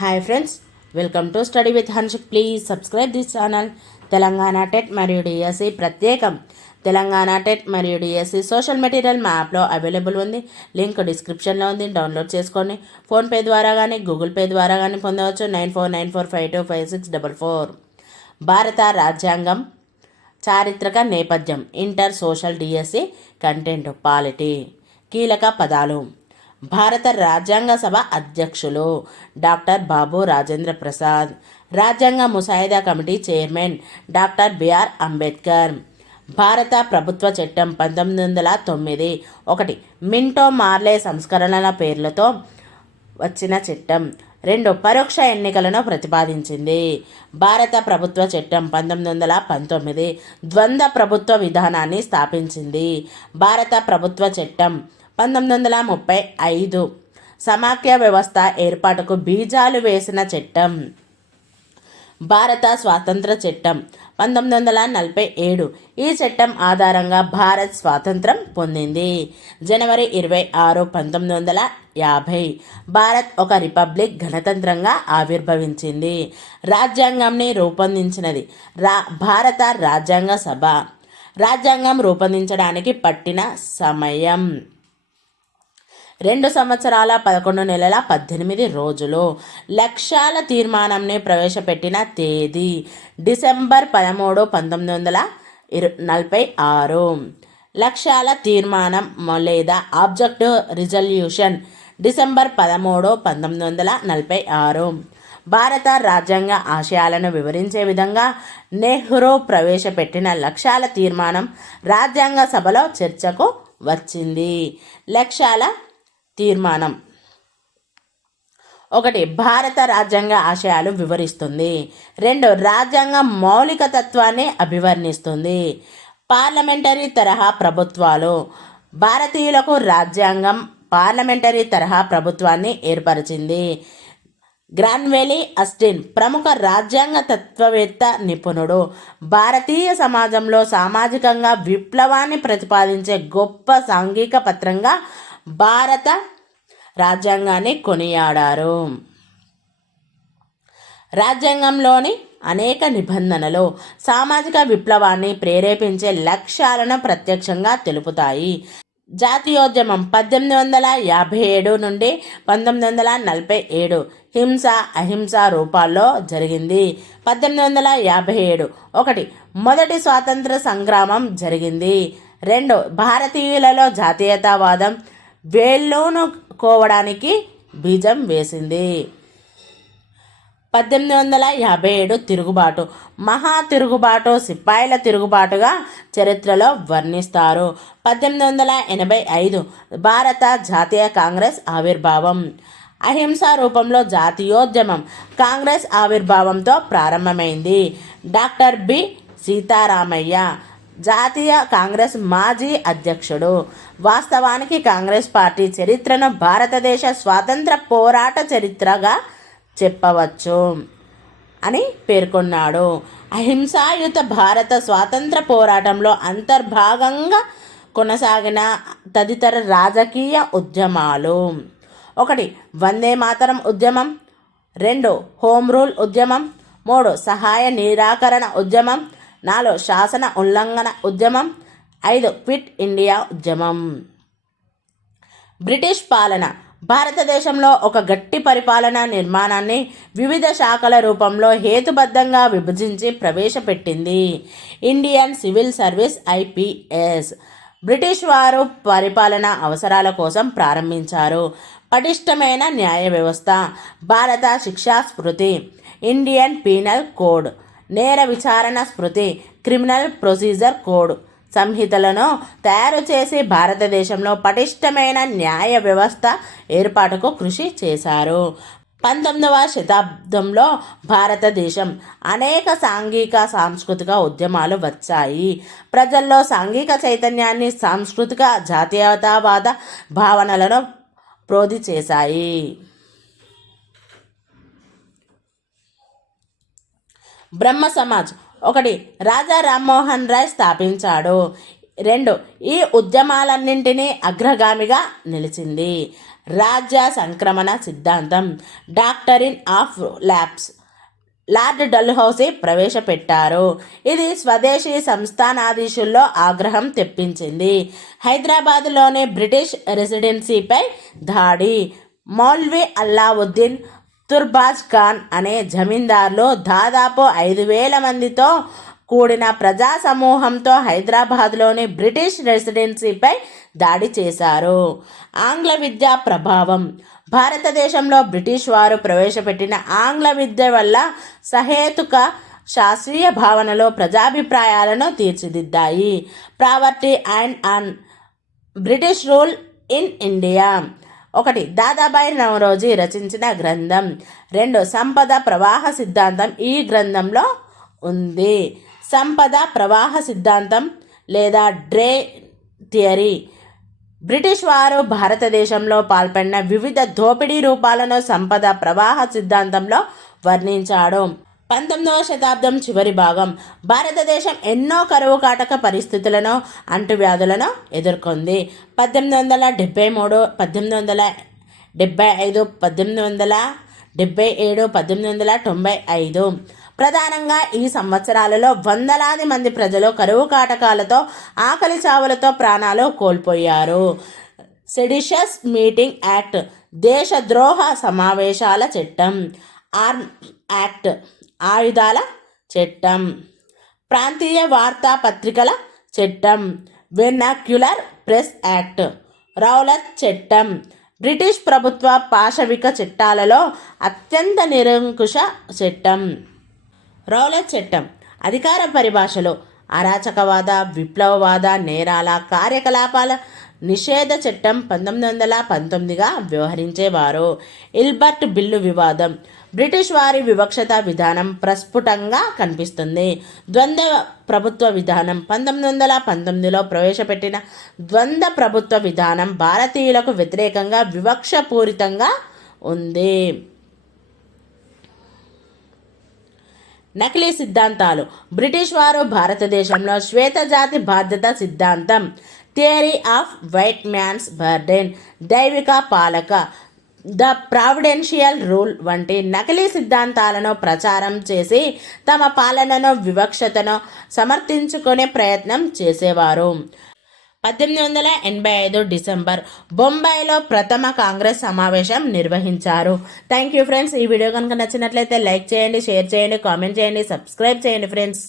Hi friends welcome to study with Hanshik please subscribe this channel Telangana TET మరియు DSC ప్రత్యేకం. Telangana TET మరియు DSC social material మా యాప్లో available ఉంది. Link డిస్క్రిప్షన్లో ఉంది. డౌన్లోడ్ చేసుకోండి. ఫోన్పే ద్వారా కానీ గూగుల్ పే ద్వారా కానీ పొందవచ్చు. Nine four nine four five two five six double four. భారత రాజ్యాంగం చారిత్రక నేపథ్యం. Inter social DSC content polity. కీలక పదాలు. భారత రాజ్యాంగ సభ అధ్యక్షులు డాక్టర్ బాబు రాజేంద్ర ప్రసాద్ రాజ్యాంగ ముసాయిదా committee chairman doctor B R Ambedkar. భారత ప్రభుత్వ చట్టం పంతొమ్మిది వందల తొమ్మిది ఒకటి మింటో మార్లే సంస్కరణల పేర్లతో వచ్చిన చట్టం. రెండు పరోక్ష ఎన్నికలను ప్రతిపాదించింది. భారత ప్రభుత్వ చట్టం పంతొమ్మిది వందల పంతొమ్మిది ద్వంద్వ ప్రభుత్వ విధానాన్ని స్థాపించింది. భారత ప్రభుత్వ చట్టం పంతొమ్మిది వందల ముప్పై ఐదు సమాఖ్య వ్యవస్థ ఏర్పాటుకు బీజాలు వేసిన చట్టం. భారత స్వాతంత్ర చట్టం పంతొమ్మిది వందల నలభై ఏడు ఈ చట్టం ఆధారంగా భారత్ స్వాతంత్రం పొందింది. జనవరి ఇరవై ఆరు పంతొమ్మిది వందల యాభై భారత్ ఒక రిపబ్లిక్ గణతంత్రంగా ఆవిర్భవించింది. రాజ్యాంగంని రూపొందించినది రా భారత రాజ్యాంగ సభ. రాజ్యాంగం రూపొందించడానికి పట్టిన సమయం. రెండు సంవత్సరాల పదకొండు నెలల పద్దెనిమిది రోజులు. లక్ష్యాల తీర్మానంని ప్రవేశపెట్టిన తేదీ డిసెంబర్ పదమూడు పంతొమ్మిది వందల ఇరు నలభై ఆరు. లక్ష్యాల తీర్మానం లేదా ఆబ్జెక్ట్ రిజల్యూషన్ డిసెంబర్ పదమూడు పంతొమ్మిది వందల నలభై ఆరు. భారత రాజ్యాంగ ఆశయాలను వివరించే విధంగా నెహ్రూ ప్రవేశపెట్టిన లక్ష్యాల తీర్మానం రాజ్యాంగ సభలో చర్చకు వచ్చింది. లక్ష్యాల తీర్మానం. ఒకటి భారత రాజ్యాంగ ఆశయాలు వివరిస్తుంది. రెండు రాజ్యాంగ మౌలిక తత్వాన్ని అభివర్ణిస్తుంది. పార్లమెంటరీ తరహా ప్రభుత్వాలు. భారతీయులకు రాజ్యాంగం పార్లమెంటరీ తరహా ప్రభుత్వాన్ని ఏర్పరిచింది. గ్రాన్వెలీ అస్టిన్ ప్రముఖ రాజ్యాంగ తత్వవేత్త నిపుణుడు. భారతీయ సమాజంలో సామాజికంగా విప్లవాన్ని ప్రతిపాదించే గొప్ప సాంఘిక పత్రంగా భారత రాజ్యాంగాన్ని కొనియాడారు. రాజ్యాంగంలోని అనేక నిబంధనలు సామాజిక విప్లవాన్ని ప్రేరేపించే లక్ష్యాలను ప్రత్యక్షంగా తెలుపుతాయి. జాతీయోద్యమం పద్దెనిమిది వందల యాభై ఏడు నుండి పంతొమ్మిది వందల నలభై ఏడు హింస అహింస రూపాల్లో జరిగింది. పద్దెనిమిది వందల యాభై ఏడు ఒకటి మొదటి స్వాతంత్ర సంగ్రామం జరిగింది. రెండు భారతీయులలో జాతీయతావాదం కోవడానికి బీజం వేసింది. పద్దెనిమిది వందల యాభై ఏడు తిరుగుబాటు. మహా తిరుగుబాటు సిపాయిల తిరుగుబాటుగా చరిత్రలో వర్ణిస్తారు. పద్దెనిమిది వందల ఎనభై ఐదు భారత జాతీయ కాంగ్రెస్ ఆవిర్భావం. అహింస రూపంలో జాతీయోద్యమం కాంగ్రెస్ ఆవిర్భావంతో ప్రారంభమైంది. Doctor B. సీతారామయ్య జాతీయ కాంగ్రెస్ మాజీ అధ్యక్షుడు. వాస్తవానికి కాంగ్రెస్ పార్టీ చరిత్రను భారతదేశ స్వాతంత్ర పోరాట చరిత్రగా చెప్పవచ్చు అని పేర్కొన్నాడు. అహింసాయుత భారత స్వాతంత్ర పోరాటంలో అంతర్భాగంగా కొనసాగిన తదితర రాజకీయ ఉద్యమాలు. ఒకటి వందే మాతరం ఉద్యమం. రెండు హోమ్ రూల్ ఉద్యమం. మూడు సహాయ నిరాకరణ ఉద్యమం. నాలుగు శాసన ఉల్లంఘన ఉద్యమం. ఐదు క్విట్ ఇండియా ఉద్యమం. బ్రిటిష్ పాలన. భారతదేశంలో ఒక గట్టి పరిపాలనా నిర్మాణాన్ని వివిధ శాఖల రూపంలో హేతుబద్ధంగా విభజించి ప్రవేశపెట్టింది. Indian civil service IPS. British వారు పరిపాలన అవసరాల కోసం ప్రారంభించారు. పటిష్టమైన న్యాయ వ్యవస్థ. భారత శిక్షా స్మృతి. Indian penal code. నేర విచారణ స్మృతి క్రిమినల్ ప్రొసీజర్ కోడ్. సంహితలను తయారు చేసి భారతదేశంలో పటిష్టమైన న్యాయ వ్యవస్థ ఏర్పాటుకు కృషి చేశారు. పంతొమ్మిదవ శతాబ్దంలో భారతదేశం అనేక సాంఘిక సాంస్కృతిక ఉద్యమాలు వచ్చాయి. ప్రజల్లో సాంఘిక చైతన్యాన్ని సాంస్కృతిక జాతీయతావాద భావనలను ప్రోధి చేశాయి. బ్రహ్మ సమాజ్. ఒకటి రాజా రామ్మోహన్ రాయ్ స్థాపించాడు. రెండు ఈ ఉద్యమాలన్నింటినీ అగ్రగామిగా నిలిచింది. రాజ్య సంక్రమణ సిద్ధాంతం. Doctrine of lapse. Lord Dalhousie ప్రవేశపెట్టారు. ఇది స్వదేశీ సంస్థానాధీశుల్లో ఆగ్రహం తెప్పించింది. హైదరాబాద్లోని బ్రిటిష్ రెసిడెన్సీపై దాడి. మౌల్వి అల్లావుద్దీన్ తుర్బాజ్ ఖాన్ అనే జమీందార్లు దాదాపు ఐదు వేల మందితో కూడిన ప్రజా సమూహంతో హైదరాబాద్లోని బ్రిటిష్ రెసిడెన్సీపై దాడి చేశారు. ఆంగ్ల విద్యా ప్రభావం. భారతదేశంలో బ్రిటిష్ వారు ప్రవేశపెట్టిన ఆంగ్ల విద్య వల్ల సహేతుక శాస్త్రీయ భావనలో ప్రజాభిప్రాయాలను తీర్చిదిద్దాయి. Poverty and un British rule in India. ఒకటి దాదాబాయి నవరోజీ రచించిన గ్రంథం. రెండు సంపద ప్రవాహ సిద్ధాంతం ఈ గ్రంథంలో ఉంది. సంపద ప్రవాహ సిద్ధాంతం లేదా డ్రే థియరీ. బ్రిటిష్ వారు భారతదేశంలో పాల్పడిన వివిధ దోపిడీ రూపాలను సంపద ప్రవాహ సిద్ధాంతంలో వర్ణించాడు. పంతొమ్మిదవ శతాబ్దం చివరి భాగం. భారతదేశం ఎన్నో కరువు కాటక పరిస్థితులను అంటువ్యాధులను ఎదుర్కొంది. పద్దెనిమిది వందల డెబ్బై మూడు పద్దెనిమిది వందల డెబ్బై ఐదు పద్దెనిమిది వందల డెబ్బై ఏడు పద్దెనిమిది వందల తొంభై ఐదు. ప్రధానంగా ఈ సంవత్సరాలలో వందలాది మంది ప్రజలు కరువు కాటకాలతో ఆకలి చావులతో ప్రాణాలు కోల్పోయారు. సెడిషస్ మీటింగ్ యాక్ట్ దేశద్రోహ సమావేశాల చట్టం ఆర్మ్ యాక్ట్ ఆయుధాల చట్టం. ప్రాంతీయ వార్తాపత్రికల చట్టం. Vernacular press act. రౌలత్ చట్టం. బ్రిటిష్ ప్రభుత్వ పాశవిక చట్టాలలో అత్యంత నిరంకుశ చట్టం. రౌలత్ చట్టం. అధికార పరిభాషలో అరాచకవాద విప్లవవాద నేరాల కార్యకలాపాల నిషేధ చట్టం పంతొమ్మిది వందల పంతొమ్మిదిగా వ్యవహరించేవారు. ఇల్బర్ట్ బిల్లు వివాదం. బ్రిటిష్ వారి వివక్షత విధానం ప్రస్ఫుటంగా కనిపిస్తుంది. ద్వంద్వ ప్రభుత్వ విధానం పంతొమ్మిది వందల పంతొమ్మిదిలో ప్రవేశపెట్టిన ద్వంద్వ ప్రభుత్వ విధానం భారతీయులకు వ్యతిరేకంగా వివక్షపూరితంగా ఉంది. నకిలీ సిద్ధాంతాలు. బ్రిటిష్ వారు భారతదేశంలో శ్వేతజాతి బాధ్యత సిద్ధాంతం. Theory of white man's burden. దైవిక పాలక. ద ప్రావిడెన్షియల్ రూల్ వంటి నకిలీ సిద్ధాంతాలను ప్రచారం చేసి తమ పాలనను వివక్షతను సమర్థించుకునే ప్రయత్నం చేసేవారు. పద్దెనిమిది వందల ఎనభై ఐదు డిసెంబర్ బొంబాయిలో ప్రథమ కాంగ్రెస్ సమావేశం నిర్వహించారు. Thank you friends. ఈ వీడియో కనుక నచ్చినట్లయితే లైక్ చేయండి షేర్ చేయండి కామెంట్ చేయండి సబ్స్క్రైబ్ చేయండి ఫ్రెండ్స్.